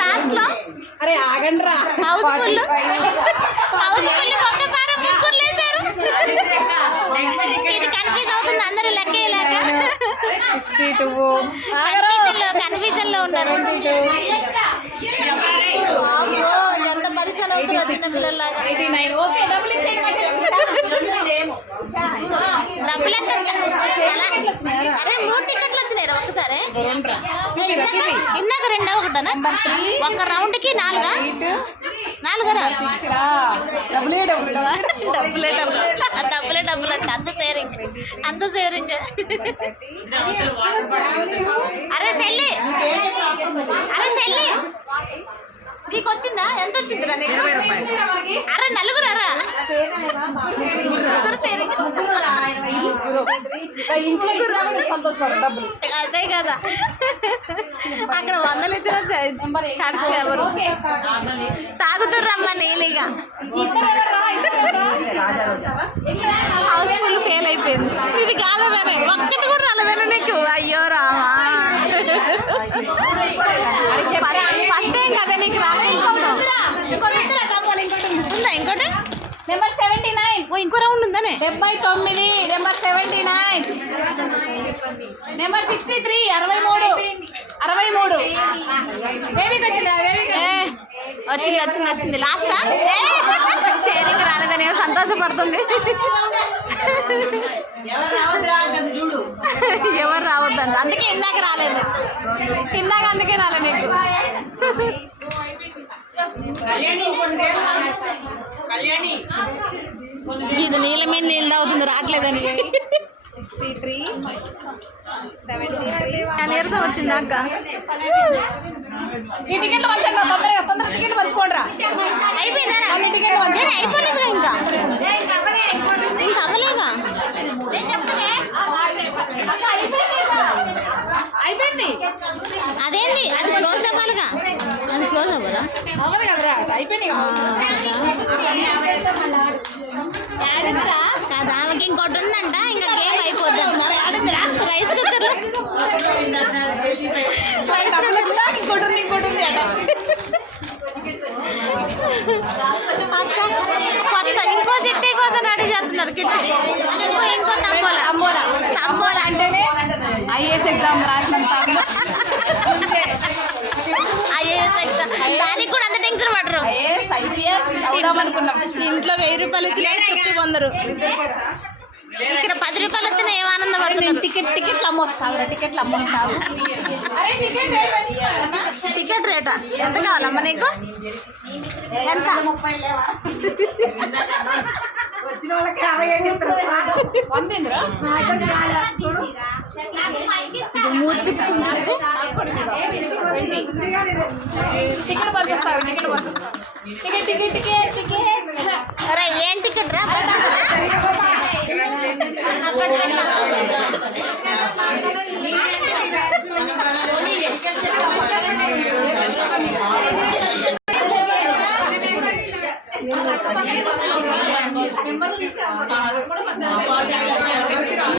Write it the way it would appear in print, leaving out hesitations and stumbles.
Last లో అరే ఆగండి రా. హౌస్ఫుల్ ఒక్కసారి ముగ్గురు లేసారు. ఇది కన్ఫ్యూజ్ అవుతుంది అందరూ లెక్క వేయలేక. 62 కన్ఫ్యూజన్ లో ఉన్నారు. ఎంత పరిచయం అవుతున్నారు చిన్న పిల్లల్లాగా. డబ్బులు ఎంత? అరే 3 టికెట్లు వచ్చినాయి ఒక్కసారి. ఇందాక 2 ఒకటనా? ఒక రౌండ్ కి 4రా? డబ్బులే డబ్బులు అంటే అంత సేరింగ్. అరే సెల్లి నీకు వచ్చిందా? ఎంత వచ్చింది? 20 రూపాయలు. అరే నలుగురు అదే కదా. అక్కడ 100 ఇచ్చిన ఎవరు తాగుతుర్రమ్మా నీళ్ళిగా. హౌస్ఫుల్ ఫెయిల్ అయిపోయింది. ఇది కాలేదనే ఒక్కటి కూడా రాలేదనే నీకు. అయ్యో రామా, ఫస్ట్ టైం కదా నీకు రాక. ఉందా ఇంకోటి? నెంబర్ 79. ఓ ఇంకో రౌండ్ ఉందనే. 79. నెంబర్ 79. నెంబర్ 63. 63. వచ్చింది లాస్టా? షేరింగ్ రాలేదని సంతోషపడుతుంది. ఎవరు రావద్దండి. అందుకే ఇందాక రాలేదు. అందుకే రాలే నీకు. ఇది నీళ్ళ మీద నీళ్ళు అవుతుంది రావట్లేదని. 63. నీరసం వచ్చింది అక్క. ఈ టికెట్లు పంచండి తొందరగా టికెట్లు పంచుకోండి రా. అయిపోయిందా? అయిపోలేదు ఇంకా అవ్వలేగా. అయిపోయింది. అదేంటి అది క్లోజ్ అవ్వాలిగా. అది క్లోజ్ అవ్వరా? అవ్వదు కదరా. అయిపోయింది కదా. ఆమెకి ఇంకోటి ఉందంట. ఇంకా గేమ్ అయిపోద్ది. రైస్ కుక్కర్ ఇంకోటి ఉంది అక్క కొత్త ఇంకో చిట్టి కోసం రెడీ చేస్తున్నారు. కిట్టు ఇంకో తంబోలా అంటేనే ఐఏఎస్ ఎగ్జామ్ రాసినంత. ఐఏఎస్ ఎగ్జామ్ దానికి కూడా అంత టెన్షన్ పడరు. అనుకున్నాం. ఇంట్లో 1000 రూపాయలు ఇచ్చి 100. ఇక్కడ 10 రూపాయలు వస్తే ఏం ఆనందం పడుతుంది. టికెట్లు అమ్మొస్తారు. టికెట్ రేటా ఎంత కావాలమ్మా నీకు? ఎంత? వచ్చిన వాళ్ళకి 50 టికెట్ పనిచేస్తారు. అరే ఏం టికెట్ రా?